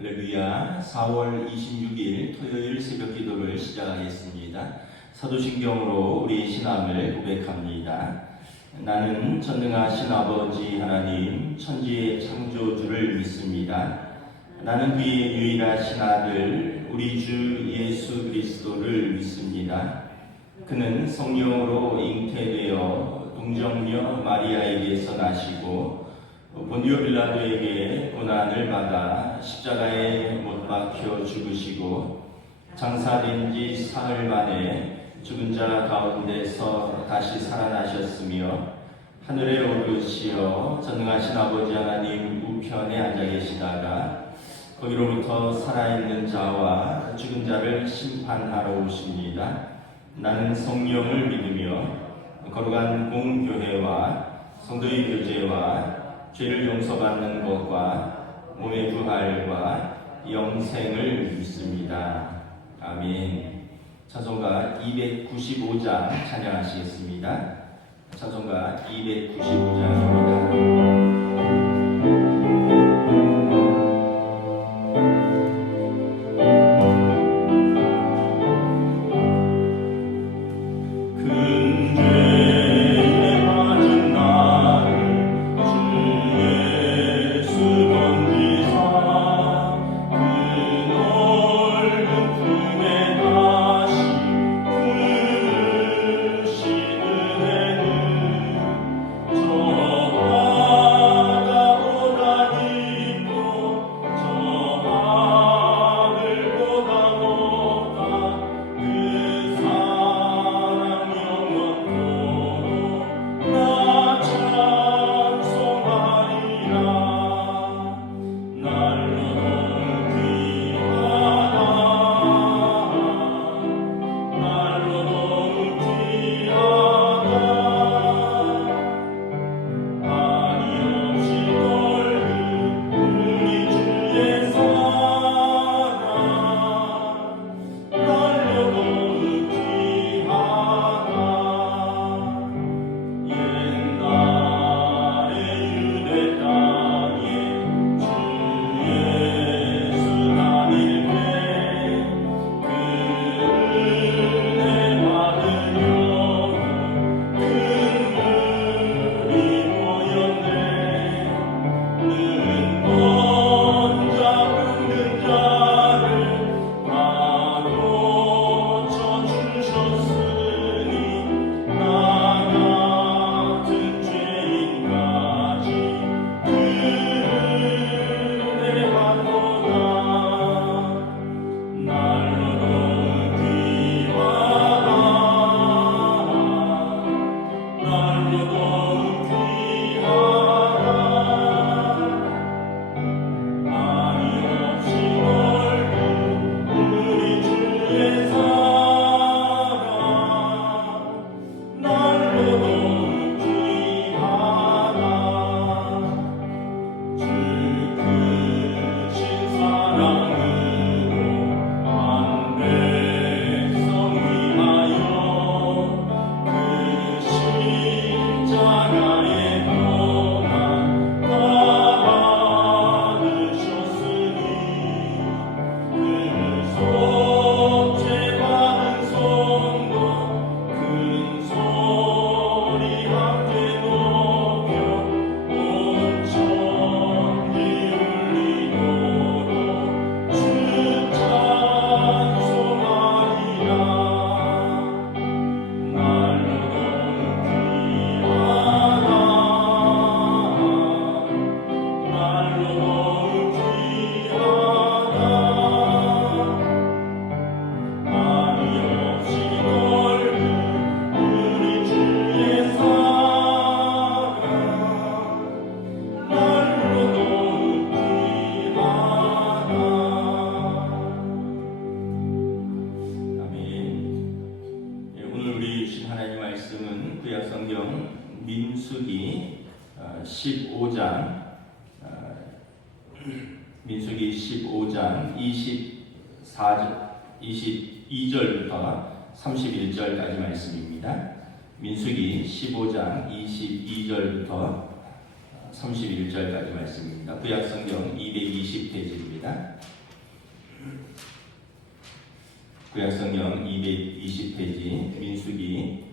할렐루야. 4월 26일 토요일 새벽 기도를 시작하겠습니다. 사도신경으로 우리 신앙을 고백합니다. 나는 전능하신 아버지 하나님 천지의 창조주를 믿습니다. 나는 그의 유일하신 아들 우리 주 예수 그리스도를 믿습니다. 그는 성령으로 잉태되어 동정녀 마리아에게서 나시고 본디오 빌라도에게 고난을 받아 십자가에 못 박혀 죽으시고 장사된 지 사흘 만에 죽은 자 가운데서 다시 살아나셨으며 하늘에 오르시어 전능하신 아버지 하나님 우편에 앉아 계시다가 거기로부터 살아있는 자와 죽은 자를 심판하러 오십니다. 나는 성령을 믿으며 거룩한 공교회와 성도의 교제와 죄를 용서받는 것과 몸의 부활과 영생을 믿습니다. 아멘. 찬송가 295장 찬양하시겠습니다. 찬송가 295장입니다. 민수기 15장 민수기 15장 22절부터 31절까지 말씀입니다. 민수기 15장 22절부터 31절까지 말씀입니다. 구약성경 220페이지입니다. 구약성경 220페이지 민수기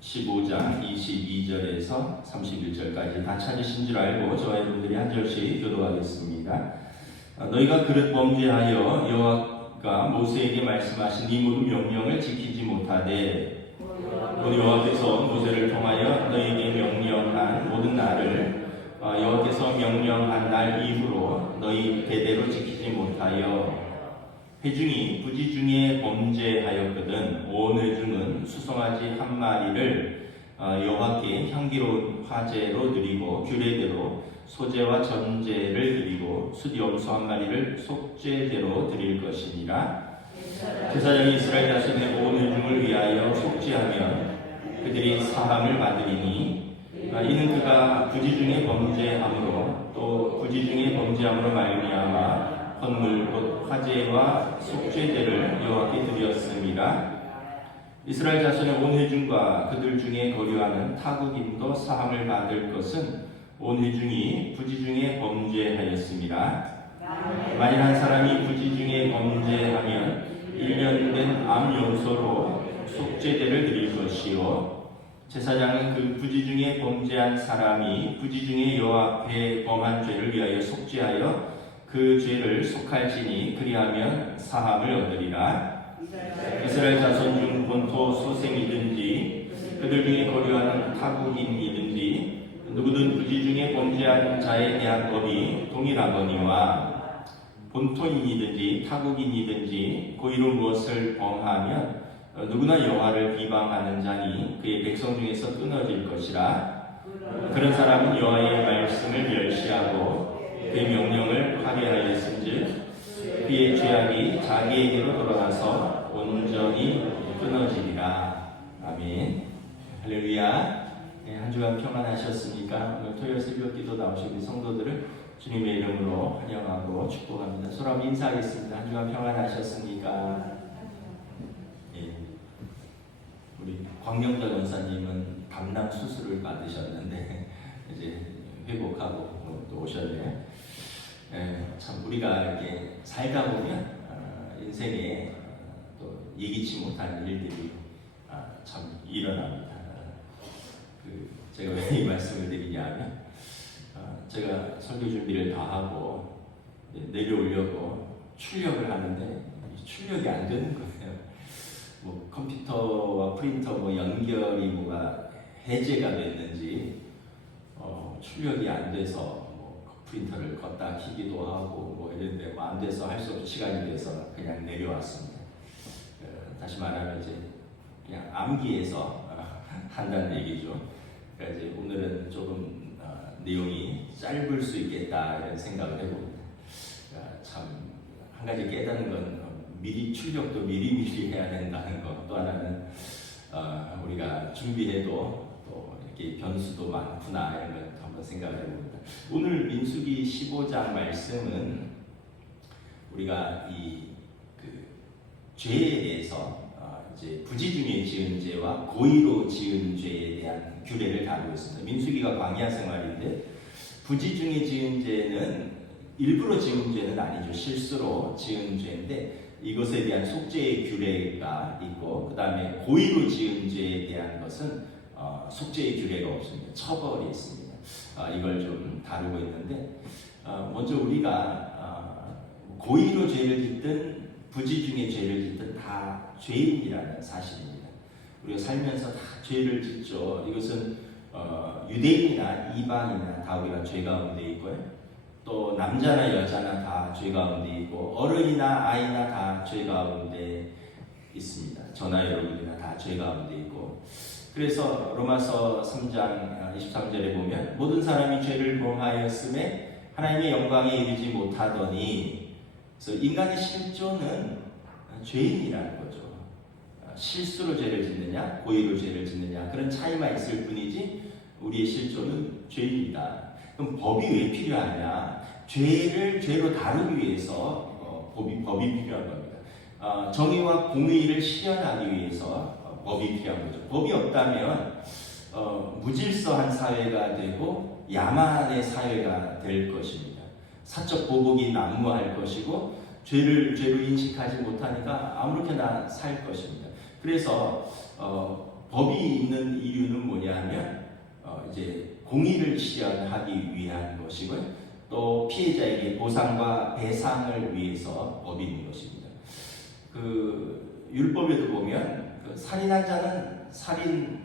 15장 22절에서 31절까지 다 찾으신 줄 알고 저와 여러분들이 한 절씩 교도하겠습니다. 너희가 그릇 범죄하여 여호와가 모세에게 말씀하신 이 모든 명령을 지키지 못하되 곧 여호와께서 모세를 통하여 너희에게 명령한 모든 날을 여호와께서 명령한 날 이후로 너희 대대로 지키지 못하여 회중이 부지 중에 범죄하였거든 온 회중은 수송아지 한 마리를 여호와께 향기로운 화제로 드리고 규례대로 소제와 전제를 드리고 숫염소 한 마리를 속죄제로 드릴 것이니라. 제사장이 이스라엘 자손의 온 회중을 위하여 속죄하면 그들이 사함을 받으리니 이는 그가 부지 중에 범죄함으로 또 부지 중에 범죄함으로 말미암아 헌물 곧 화제와 속죄제를 여호와께 드렸습니다. 이스라엘 자손의 온 회중과 그들 중에 거류하는 타국인도 사함을 받을 것은 온 회중이 부지 중에 범죄하였습니다. 만일 한 사람이 부지 중에 범죄하면 1년 된 암염소로 속죄제를 드릴 것이요 제사장은 그 부지 중에 범죄한 사람이 부지 중에 여호와 앞에 범한 죄를 위하여 속죄하여 그 죄를 속할지니 그리하면 사함을 얻으리라. 이스라엘 자손 중 본토 소생이든지 그들 중에 거류하는 타국인이든지 누구든 부지 중에 범죄한 자에 대한 법이 동일하거니와 본토인이든지 타국인이든지 고의로 무엇을 범하면 누구나 여호와를 비방하는 자니 그의 백성 중에서 끊어질 것이라. 그런 사람은 여호와의 말씀을 멸시하고 그의 명령을 파괴하였은즉 그의 죄악이 자기에게로 돌아가서 온전히 끊어지리라. 아멘. 할렐루야. 네, 한 주간 평안하셨습니까? 오늘 토요일 새벽 기도 나오신 우리 성도들을 주님의 이름으로 환영하고 축복합니다. 서로 한번 인사하겠습니다. 한 주간 평안하셨습니까? 네. 우리 광명자 권사님은 담낭 수술을 받으셨는데 이제 회복하고 또 오셨네요. 참 우리가 이렇게 살다 보면 인생에 또 예기치 못한 일들이 참 일어납니다. 제가 왜 이 말씀을 드리냐면 제가 설교 준비를 다 하고 내려오려고 출력을 하는데 출력이 안 되는 거예요. 뭐 컴퓨터와 프린터 뭐 연결이 뭐가 해제가 됐는지 출력이 안 돼서 프린터를 걷다 키기도 하고 뭐 이런데 뭐 안 돼서 할 수 없이 시간이 돼서 그냥 내려왔습니다. 다시 말하면 이제 그냥 암기해서 한다는 얘기죠. 그러니까 이제 오늘은 조금 내용이 짧을 수 있겠다 이런 생각을 해봅니다. 참 한 가지 깨닫는 건 미리 출력도 미리미리 해야 된다는 것. 또 하나는 우리가 준비해도 또 이렇게 변수도 많구나 이런 걸 한번 생각을 해봅니다. 오늘 민수기 15장 말씀은 우리가 그 죄에 대해서 이제 부지 중에 지은 죄와 고의로 지은 죄에 대한 규례를 다루고 있습니다. 민수기가 광야 생활인데 부지 중에 지은 죄는 일부러 지은 죄는 아니죠. 실수로 지은 죄인데 이것에 대한 속죄의 규례가 있고 그 다음에 고의로 지은 죄에 대한 것은 속죄의 규례가 없습니다. 처벌이 있습니다. 이걸 좀 다루고 있는데 먼저 우리가 고의로 죄를 짓든 부지 중에 죄를 짓든 다 죄인이라는 사실입니다. 우리가 살면서 다 죄를 짓죠. 이것은 유대인이나 이방이나 다 우리가 죄 가운데 있고요. 또 남자나 여자나 다 죄 가운데 있고 어른이나 아이나 다 죄 가운데 있습니다. 저나 여러분이나 다 죄 가운데 있고 그래서 로마서 3장 23절에 보면 모든 사람이 죄를 범하였음에 하나님의 영광에 이르지 못하더니 그래서 인간의 실존은 죄인이라는 거죠. 실수로 죄를 짓느냐 고의로 죄를 짓느냐 그런 차이만 있을 뿐이지 우리의 실존은 죄인이다. 그럼 법이 왜 필요하냐? 죄를 죄로 다루기 위해서 법이 필요한 겁니다. 정의와 공의를 실현하기 위해서 법이 필요한 거죠. 법이 없다면 무질서한 사회가 되고 야만의 사회가 될 것입니다. 사적 보복이 난무할 것이고 죄로 인식하지 못하니까 아무렇게나 살 것입니다. 그래서 법이 있는 이유는 뭐냐하면 이제 공의를 실현하기 위한 것이고요. 또 피해자에게 보상과 배상을 위해서 법이 있는 것입니다. 그 율법에도 보면 그 살인한 자는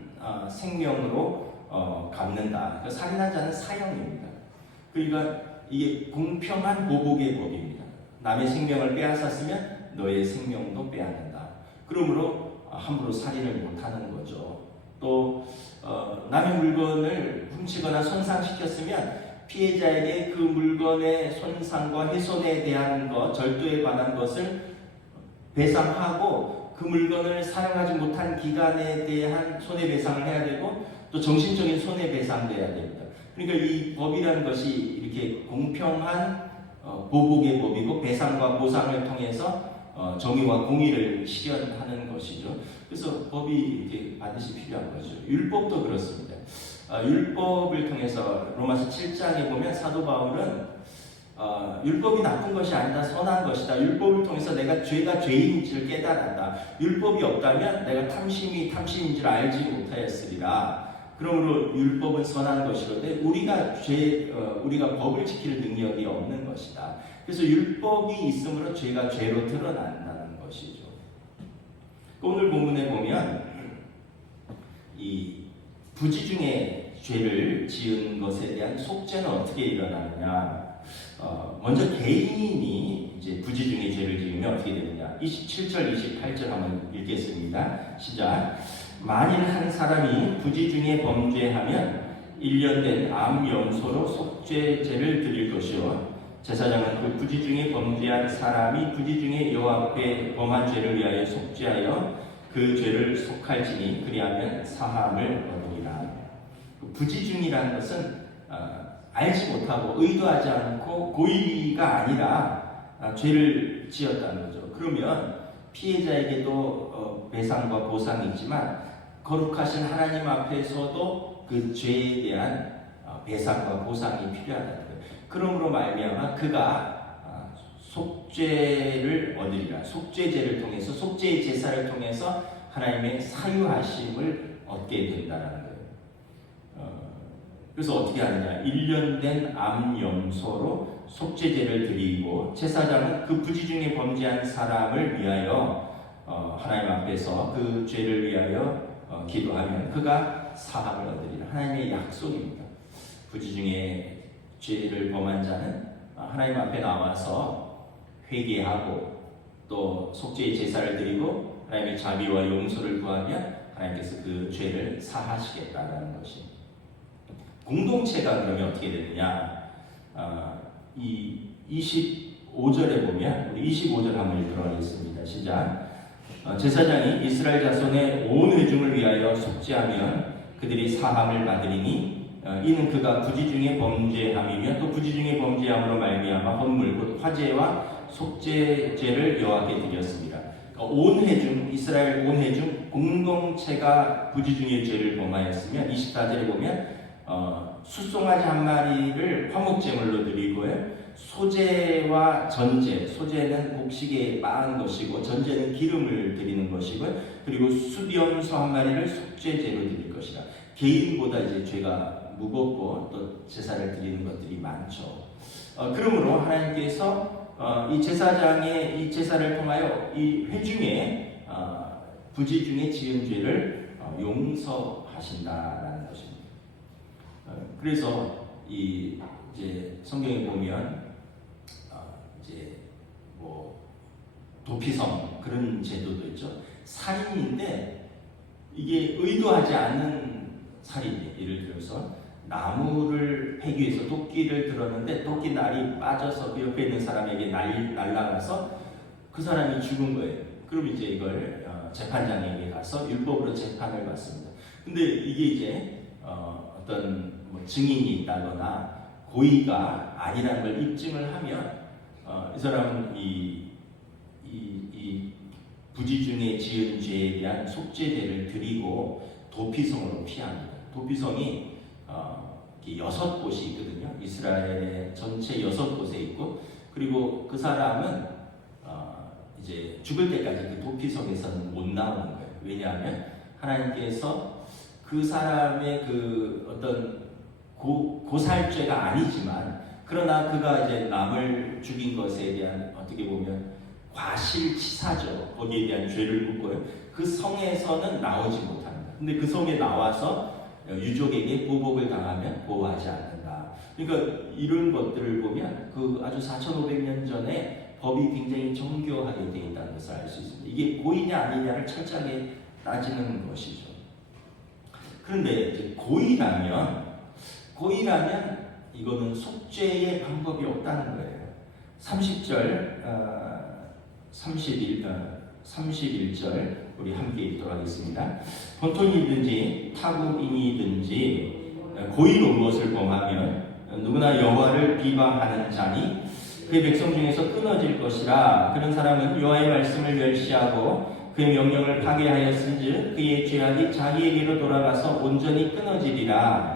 생명으로 갚는다. 그 살인한 자는 사형입니다. 그러니까 이게 공평한 보복의 법입니다. 남의 생명을 빼앗았으면 너의 생명도 빼앗는다. 그러므로 함부로 살인을 못하는 거죠. 또 남의 물건을 훔치거나 손상시켰으면 피해자에게 그 물건의 손상과 훼손에 대한 것, 절도에 관한 것을 배상하고 그 물건을 사용하지 못한 기간에 대한 손해배상을 해야 되고 또 정신적인 손해배상도 해야 됩니다. 그러니까 이 법이라는 것이 이렇게 공평한 보복의 법이고 배상과 보상을 통해서 정의와 공의를 실현하는 것이죠. 그래서 법이 이렇게 반드시 필요한 거죠. 율법도 그렇습니다. 율법을 통해서 로마서 7장에 보면 사도 바울은 율법이 나쁜 것이 아니다, 선한 것이다. 율법을 통해서 내가 죄가 죄인인지를 깨달았다. 율법이 없다면 내가 탐심인 줄 알지 못하였으리라. 그러므로 율법은 선한 것이로되 우리가 법을 지킬 능력이 없는 것이다. 그래서 율법이 있으므로 죄가 죄로 드러난다는 것이죠. 오늘 본문에 보면 이 부지 중에 죄를 지은 것에 대한 속죄는 어떻게 일어나느냐? 먼저 개인이 이제 부지 중에 죄를 지으면 어떻게 되느냐? 27절, 28절 한번 읽겠습니다. 시작. 만일 한 사람이 부지 중에 범죄하면 1년 된 암 염소로 속죄제를 드릴 것이요 제사장은 그 부지 중에 범죄한 사람이 부지 중에 여호와 앞에 범한 죄를 위하여 속죄하여 그 죄를 속할지니 그리하면 사함을 얻으리라. 부지 중이라는 것은 알지 못하고 의도하지 않고 고의가 아니라 죄를 지었다는 거죠. 그러면 피해자에게도 배상과 보상이 있지만 거룩하신 하나님 앞에서도 그 죄에 대한 배상과 보상이 필요하다는 거예요. 그러므로 말미암아 그가 속죄를 얻으리라. 속죄제를 통해서 속죄의 제사를 통해서 하나님의 사유하심을 얻게 된다는 거예요. 그래서 어떻게 하느냐? 1년 된 암염소로 속죄제를 드리고 제사장은 그 부지 중에 범죄한 사람을 위하여 하나님 앞에서 그 죄를 위하여 기도하면 그가 사함을 얻으리라. 하나님의 약속입니다. 부지 중에 죄를 범한 자는 하나님 앞에 나와서 회개하고 또 속죄의 제사를 드리고 하나님의 자비와 용서를 구하면 하나님께서 그 죄를 사하시겠다는 것입니다. 공동체가 그러면 어떻게 되느냐? 이 25절에 보면 우리 25절 한번 읽도록 하겠습니다. 시작. 제사장이 이스라엘 자손의 온 회중을 위하여 속죄하면 그들이 사함을 받으리니 이는 그가 부지 중에 범죄함이며 또 부지 중에 범죄함으로 말미암아 헌물 곧 화제와 속죄제를 여호와께 드렸습니다. 온 회중, 이스라엘 온 회중 공동체가 부지 중에 죄를 범하였으면 24절에 보면 수송아지 한 마리를 화목제물로 드리고요. 소제와 전제, 소제는 곡식에 빻은 것이고 전제는 기름을 드리는 것이고요. 그리고 수염소 한 마리를 속죄제로 드릴 것이다. 개인보다 이제 죄가 무겁고 또 제사를 드리는 것들이 많죠. 그러므로 하나님께서 이 제사장의 이 제사를 통하여 이 회중의 부지 중에 지은 죄를 용서하신다라는 것입니다. 그래서 이제 성경에 보면 이제 뭐 도피성 그런 제도도 있죠. 살인인데 이게 의도하지 않는 살인이에요. 예를 들어서 나무를 패기 위해서 도끼를 들었는데 도끼 날이 빠져서 그 옆에 있는 사람에게 날아가서 그 사람이 죽은 거예요. 그럼 이제 이걸 재판장에게 가서 율법으로 재판을 받습니다. 근데 이게 이제 어떤 증인이 있다거나 고의가 아니라는 걸 입증을 하면 이 사람은 이 부지 중에 지은 죄에 대한 속죄제를 드리고 도피성으로 피합니다. 도피성이 6곳이 있거든요. 이스라엘의 전체 6곳에 있고 그리고 그 사람은 죽을 때까지 그 도피성에서는 못 나오는 거예요. 왜냐하면 하나님께서 그 사람의 그 어떤 고살죄가 아니지만, 그러나 그가 이제 남을 죽인 것에 대한 어떻게 보면 과실치사죠. 거기에 대한 죄를 묻고요. 그 성에서는 나오지 못합니다. 근데 그 성에 나와서 유족에게 보복을 당하면 보호하지 않는다. 그러니까 이런 것들을 보면 그 아주 4,500년 전에 법이 굉장히 정교하게 되어 있다는 것을 알 수 있습니다. 이게 고의냐 아니냐를 철저하게 따지는 것이죠. 그런데 이제 고의라면 이거는 속죄의 방법이 없다는 거예요. 30절, 31절 우리 함께 읽도록 하겠습니다. 본토인이든지 타국인이든지 고의로 무엇을 범하면 누구나 여호와를 비방하는 자니 그의 백성 중에서 끊어질 것이라. 그런 사람은 여호와의 말씀을 멸시하고 그의 명령을 파괴하였은즉 그의 죄악이 자기에게로 돌아가서 온전히 끊어지리라.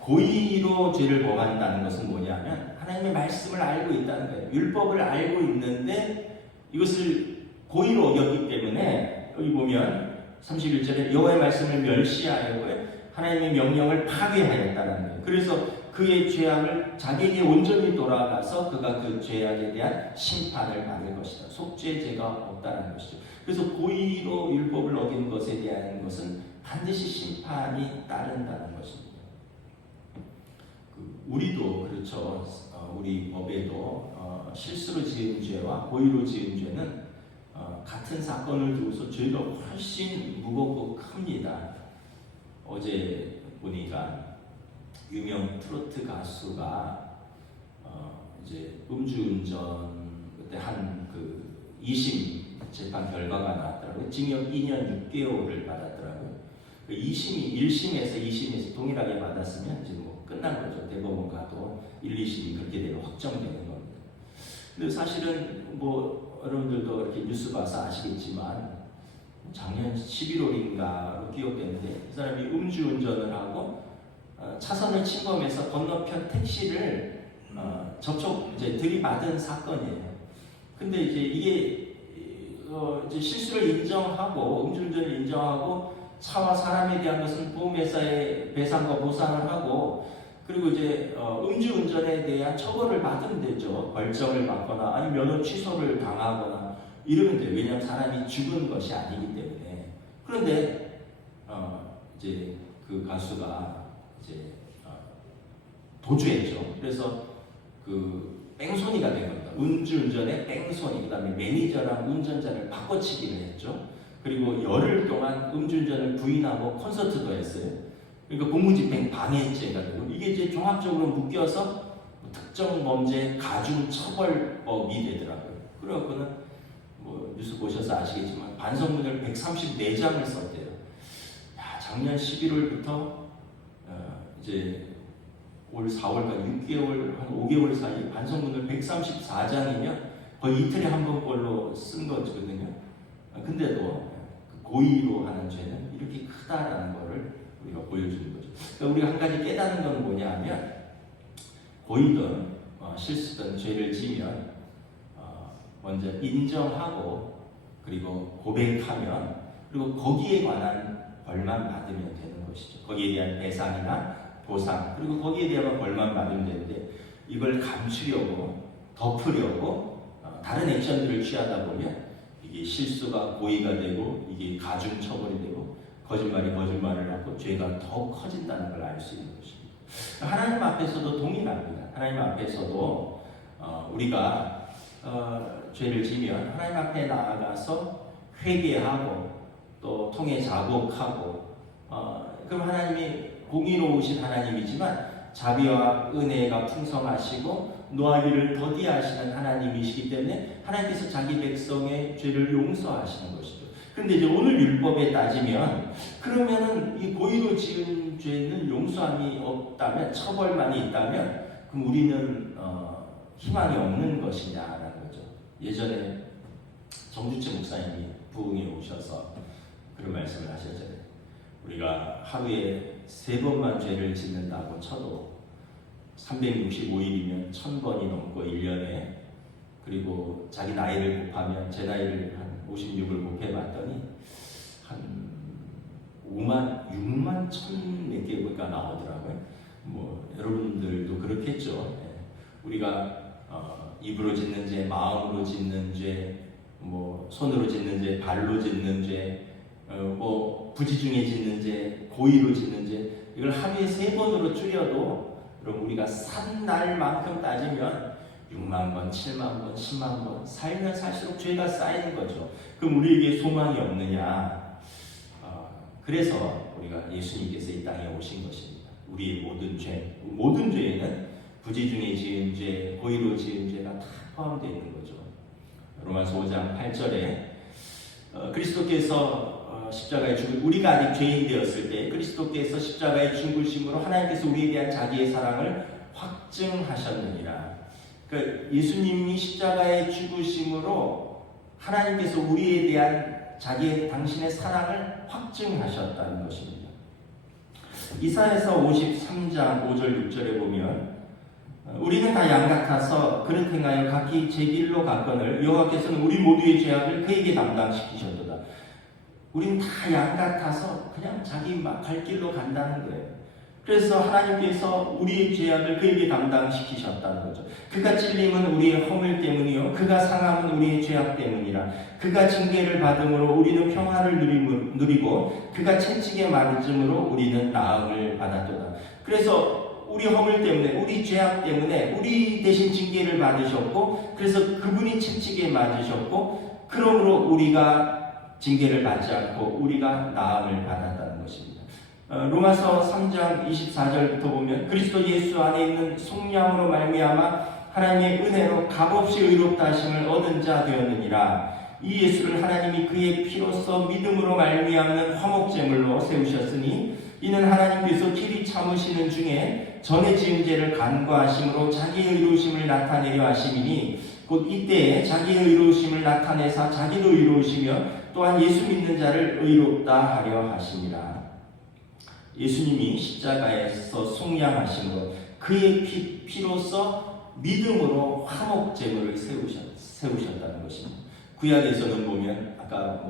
고의로 죄를 범한다는 것은 뭐냐면 하나님의 말씀을 알고 있다는 거예요. 율법을 알고 있는데 이것을 고의로 어겼기 때문에, 여기 보면 31절에 여호와의 말씀을 멸시하였고요, 하나님의 명령을 파괴하였다는 거예요. 그래서 그의 죄악을 자기에게 온전히 돌아가서 그가 그 죄악에 대한 심판을 받을 것이다. 속죄죄가 없다는 것이죠. 그래서 고의로 율법을 어긴 것에 대한 것은 반드시 심판이 따른다는 것입니다. 우리도 그렇죠. 우리 법에도 실수로 지은 죄와 고의로 지은 죄는 같은 사건을 두고서 죄가 훨씬 무겁고 큽니다. 어제 보니까 유명 트로트 가수가 이제 음주운전 그때 한 그 2심 재판 결과가 나왔더라고요. 징역 2년 6개월을 받았더라고요. 1심에서 2심에서 동일하게 받았으면 이제 뭐 끝난 거죠. 대법원 가도 1, 2심이 그렇게 되면 확정되는 겁니다. 근데 사실은 뭐 여러분들도 이렇게 뉴스 봐서 아시겠지만 작년 11월인가로 기억되는데 이 사람이 음주운전을 하고 차선을 침범해서 건너편 택시를 접촉 들이받은 사건이에요. 근데 이제 이게 이제 실수를 인정하고 음주운전을 인정하고 차와 사람에 대한 것은 보험회사에 배상과 보상을 하고, 그리고 이제 음주운전에 대한 처벌을 받으면 되죠. 벌점을 받거나 아니면 면허 취소를 당하거나 이러면 돼요. 왜냐하면 사람이 죽은 것이 아니기 때문에. 그런데 이제 그 가수가 이제 도주했죠. 그래서 그 뺑소니가 된 겁니다. 음주운전에 뺑소니, 그다음에 매니저랑 운전자를 바꿔치기를 했죠. 그리고 열흘 동안 음주운전을 부인하고 콘서트도 했어요. 그러니까 공무집행 방해죄가 되고, 이게 이제 종합적으로 묶여서 특정 범죄 가중처벌법이 되더라고요. 그래갖고는 뭐 뉴스 보셔서 아시겠지만 반성문을 134장을 썼대요. 야, 작년 11월부터 이제 올 4월까지 6개월, 한 5개월 사이 반성문을 134장이면 거의 이틀에 한 번꼴로 쓴 거거든요. 근데도 고의로 하는 죄는 이렇게 크다라는 것을 우리가 보여주는 거죠. 그러니까 우리가 한 가지 깨닫는 건 뭐냐 하면, 고의든 실수든 죄를 지면 먼저 인정하고 그리고 고백하면, 그리고 거기에 관한 벌만 받으면 되는 것이죠. 거기에 대한 배상이나 보상, 그리고 거기에 대한 벌만 받으면 되는데, 이걸 감추려고 덮으려고 다른 액션들을 취하다 보면 이게 실수가 고의가 되고 이게 가중 처벌이 되고 거짓말을 하고 죄가 더 커진다는 걸 알 수 있는 것입니다. 하나님 앞에서도 동일합니다. 하나님 앞에서도 우리가 죄를 지면 하나님 앞에 나아가서 회개하고 또 통해 자복하고, 그럼 하나님이 공의로우신 하나님이지만 자비와 은혜가 풍성하시고 노하기를 더디하시는 하나님이시기 때문에 하나님께서 자기 백성의 죄를 용서하시는 것이죠. 그런데 이제 오늘 율법에 따지면, 그러면은 이 고의로 지은 죄는 용서함이 없다면, 처벌만이 있다면, 그럼 우리는 희망이 없는 것이냐라는 거죠. 예전에 정주채 목사님이 부흥에 오셔서 그런 말씀을 하셨잖아요. 우리가 하루에 3번만 죄를 짓는다고 쳐도 365일이면 1000번이 넘고 1년에 그리고 자기 나이를 곱하면 제 나이를 한 56을 곱해봤더니 한 6만 1천 몇 개가 나오더라고요. 뭐 여러분들도 그렇겠죠. 우리가 입으로 짓는 죄, 마음으로 짓는 죄, 뭐 손으로 짓는 죄, 발로 짓는 죄, 뭐 부지 중에 짓는 죄, 고의로 짓는 죄, 이걸 하루에 3번으로 줄여도 그럼 우리가 산 날만큼 따지면 6만 번, 7만 번, 10만 번 살면 살수록 죄가 쌓이는 거죠. 그럼 우리에게 소망이 없느냐? 그래서 우리가 예수님께서 이 땅에 오신 것입니다. 우리의 모든 죄에는 부지 중에 지은 죄, 고의로 지은 죄가 다 포함되어 있는 거죠. 로마서 5장 8절에 그리스도께서 십자가에 우리가 아직 죄인 되었을 때 그리스도께서 십자가에 죽으심으로 하나님께서 우리에 대한 자기의 사랑을 확증하셨느니라. 그러니까 예수님이 십자가에 죽으심으로 하나님께서 우리에 대한 당신의 사랑을 확증하셨다는 것입니다. 이사야서 53장 5절 6절에 보면 우리는 다 양 같아서 그릇 행하여 각기 제 길로 갔거늘 여호와께서는 우리 모두의 죄악을 그에게 담당시키셨도다. 우리는 다 양 같아서 그냥 자기 막 갈 길로 간다는 거예요. 그래서 하나님께서 우리의 죄악을 그에게 담당시키셨다는 거죠. 그가 찔림은 우리의 허물 때문이요 그가 상함은 우리의 죄악 때문이라. 그가 징계를 받음으로 우리는 평화를 누리고 그가 채찍에 맞음으로 우리는 나음을 받았도다. 그래서 우리 허물 때문에 우리 죄악 때문에 우리 대신 징계를 받으셨고 그래서 그분이 채찍에 맞으셨고 그러므로 우리가 징계를 받지 않고 우리가 나음을 받았다는 것입니다. 로마서 3장 24절부터 보면 그리스도 예수 안에 있는 속량으로 말미암아 하나님의 은혜로 값없이 의롭다 하심을 얻은 자 되었느니라. 이 예수를 하나님이 그의 피로써 믿음으로 말미암는 화목제물로 세우셨으니 이는 하나님께서 길이 참으시는 중에 전에 지은 죄를 간과하심으로 자기의 의로우심을 나타내려 하심이니 곧 이때에 자기의 의로우심을 나타내사 자기도 의로우시며 또한 예수 믿는 자를 의롭다 하려 하심이라. 예수님이 십자가에서 속량하심으로 그의 피로써 믿음으로 화목제물을 세우셨다는 것입니다. 구약에서는 보면 아까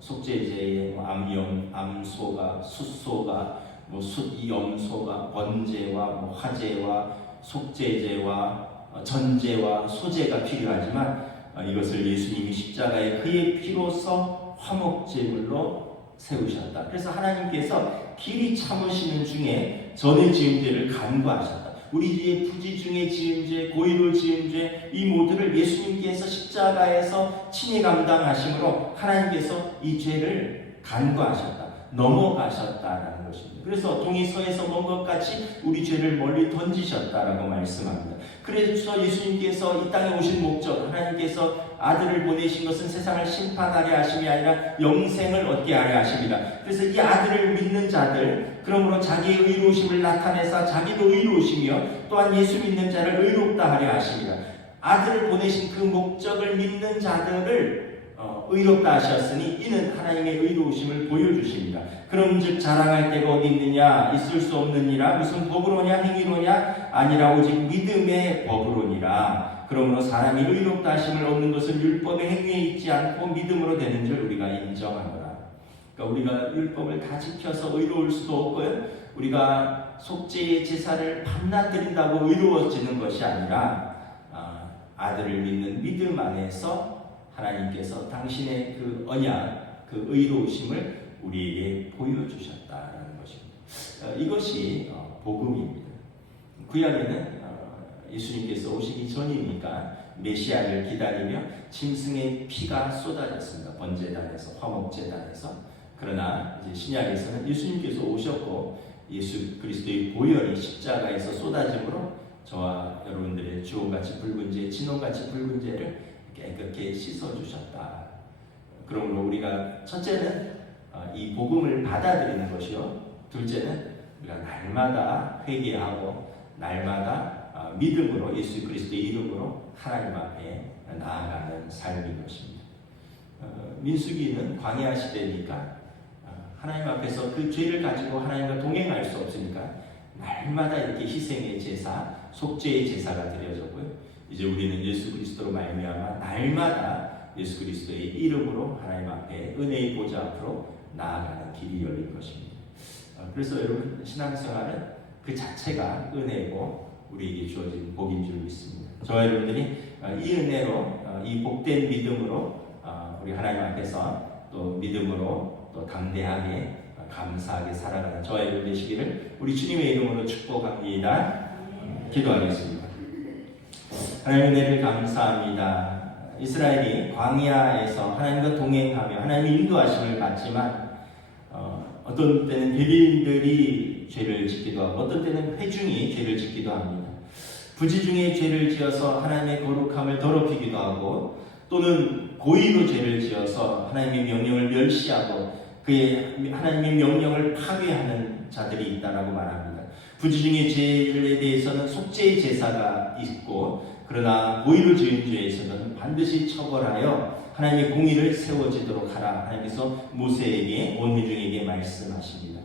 속죄제에 암염, 암소가, 숫소가, 숫염소가, 번제와 화제와 속죄제와 전제와 소제가 필요하지만 이것을 예수님이 십자가에 그의 피로써 화목제물로 세우셨다. 그래서 하나님께서 길이 참으시는 중에 전에 지은 죄를 간과하셨다. 우리의 부지 중에 지은 죄, 고의로 지은 죄, 이 모두를 예수님께서 십자가에서 친히 감당하심으로 하나님께서 이 죄를 간과하셨다. 넘어가셨다라는 것입니다. 그래서 동이 서에서 먼 것 같이 우리 죄를 멀리 던지셨다라고 말씀합니다. 그래서 예수님께서 이 땅에 오신 목적, 하나님께서 아들을 보내신 것은 세상을 심판하려 하심이 아니라 영생을 얻게 하려 하십니다. 그래서 이 아들을 믿는 자들, 그러므로 자기의 의로우심을 나타내사 자기도 의로우시며 또한 예수 믿는 자를 의롭다 하려 하십니다. 아들을 보내신 그 목적을 믿는 자들을 의롭다 하셨으니 이는 하나님의 의로우심을 보여주십니다. 그런즉 자랑할 데가 어디 있느냐? 있을 수 없느니라. 무슨 법으로냐 행위로냐? 아니라 오직 믿음의 법으로니라. 그러므로 사람이 의롭다 하심을 얻는 것은 율법의 행위에 있지 않고 믿음으로 되는 줄 우리가 인정하노라. 그러니까 우리가 율법을 다 지켜서 의로울 수도 없고요. 우리가 속죄의 제사를 밤낮 드린다고 의로워지는 것이 아니라 아들을 믿는 믿음 안에서 하나님께서 당신의 그 언약, 그 의로우심을 우리에게 보여주셨다는 것입니다. 이것이 복음입니다. 구약에는 예수님께서 오시기 전이니까 메시아를 기다리며 짐승의 피가 쏟아졌습니다. 번제단에서, 화목제단에서. 그러나 이제 신약에서는 예수님께서 오셨고 예수 그리스도의 보혈이 십자가에서 쏟아짐으로 저와 여러분들의 주홍같이 붉은 죄, 진홍같이 붉은 죄를 깨끗게 씻어주셨다. 그러므로 우리가 첫째는 이 복음을 받아들이는 것이요. 둘째는 우리가 날마다 회개하고 날마다 믿음으로 예수 그리스도의 이름으로 하나님 앞에 나아가는 삶인 것입니다. 민수기는 광야 시대니까 하나님 앞에서 그 죄를 가지고 하나님과 동행할 수 없으니까 날마다 이렇게 희생의 제사, 속죄의 제사가 드려졌고요. 이제 우리는 예수 그리스도로 말미암아 날마다 예수 그리스도의 이름으로 하나님 앞에 은혜의 보좌 앞으로 나아가는 길이 열릴 것입니다. 그래서 여러분 신앙생활은 그 자체가 은혜고 우리에게 주어진 복인 줄 믿습니다. 저와 여러분들이 이 은혜로 이 복된 믿음으로 우리 하나님 앞에서 또 믿음으로 또 담대하게 감사하게 살아가는 저와 여러분 되시기를 우리 주님의 이름으로 축복합니다. 기도하겠습니다. 하나님 은혜를 감사합니다. 이스라엘이 광야에서 하나님과 동행하며 하나님의 인도하심을 받지만 어떤 때는 베드인들이 죄를 짓기도 하고 어떤 때는 회중이 죄를 짓기도 합니다. 부지 중에 죄를 지어서 하나님의 거룩함을 더럽히기도 하고 또는 고의로 죄를 지어서 하나님의 명령을 멸시하고 그의 하나님의 명령을 파괴하는 자들이 있다라고 말합니다. 부지 중에 죄에 대해서는 속죄의 제사가 있고 그러나 고의로 지은 죄에 있어서는 반드시 처벌하여 하나님의 공의를 세워지도록 하라. 하나님께서 모세에게 온 회중에게 말씀하십니다.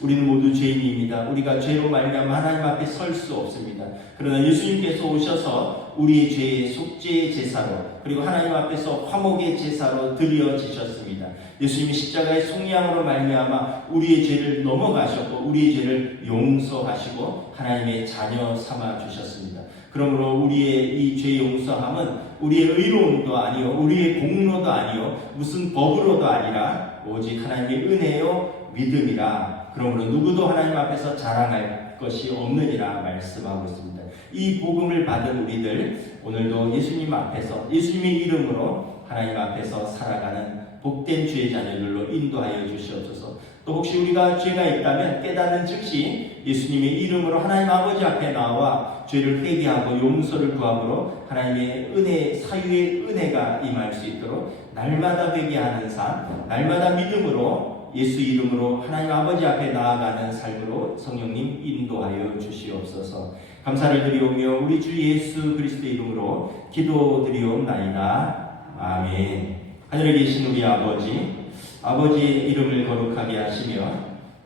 우리는 모두 죄인입니다. 우리가 죄로 말미암아 하나님 앞에 설 수 없습니다. 그러나 예수님께서 오셔서 우리의 죄의 속죄의 제사로 그리고 하나님 앞에서 화목의 제사로 드려지셨습니다. 예수님이 십자가의 속량으로 말미암아 우리의 죄를 넘어가셨고 우리의 죄를 용서하시고 하나님의 자녀 삼아 주셨습니다. 그러므로 우리의 이 죄 용서함은 우리의 의로움도 아니요 우리의 공로도 아니요 무슨 법으로도 아니라 오직 하나님의 은혜요 믿음이라. 그러므로 누구도 하나님 앞에서 자랑할 것이 없느니라 말씀하고 있습니다. 이 복음을 받은 우리들 오늘도 예수님 앞에서 예수님의 이름으로 하나님 앞에서 살아가는 복된 주의 자녀들로 인도하여 주시옵소서. 또 혹시 우리가 죄가 있다면 깨닫는 즉시 예수님의 이름으로 하나님 아버지 앞에 나와 죄를 회개하고 용서를 구함으로 하나님의 은혜, 사유의 은혜가 임할 수 있도록 날마다 회개하는 삶, 날마다 믿음으로 예수 이름으로 하나님 아버지 앞에 나아가는 삶으로 성령님 인도하여 주시옵소서. 감사를 드리오며 우리 주 예수 그리스도의 이름으로 기도드리옵나이다. 아멘. 하늘에 계신 우리 아버지의 이름을 거룩하게 하시며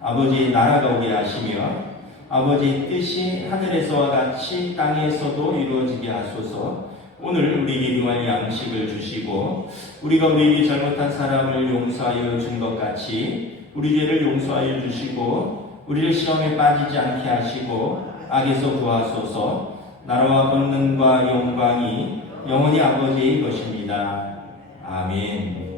아버지의 나라가 오게 하시며 아버지의 뜻이 하늘에서와 같이 땅에서도 이루어지게 하소서. 오늘 우리에게 일용할 양식을 주시고 우리가 우리에게 잘못한 사람을 용서하여 준 것 같이 우리 죄를 용서하여 주시고 우리를 시험에 빠지지 않게 하시고 악에서 구하소서. 나라와 권능과 영광이 영원히 아버지의 것입니다. 아멘.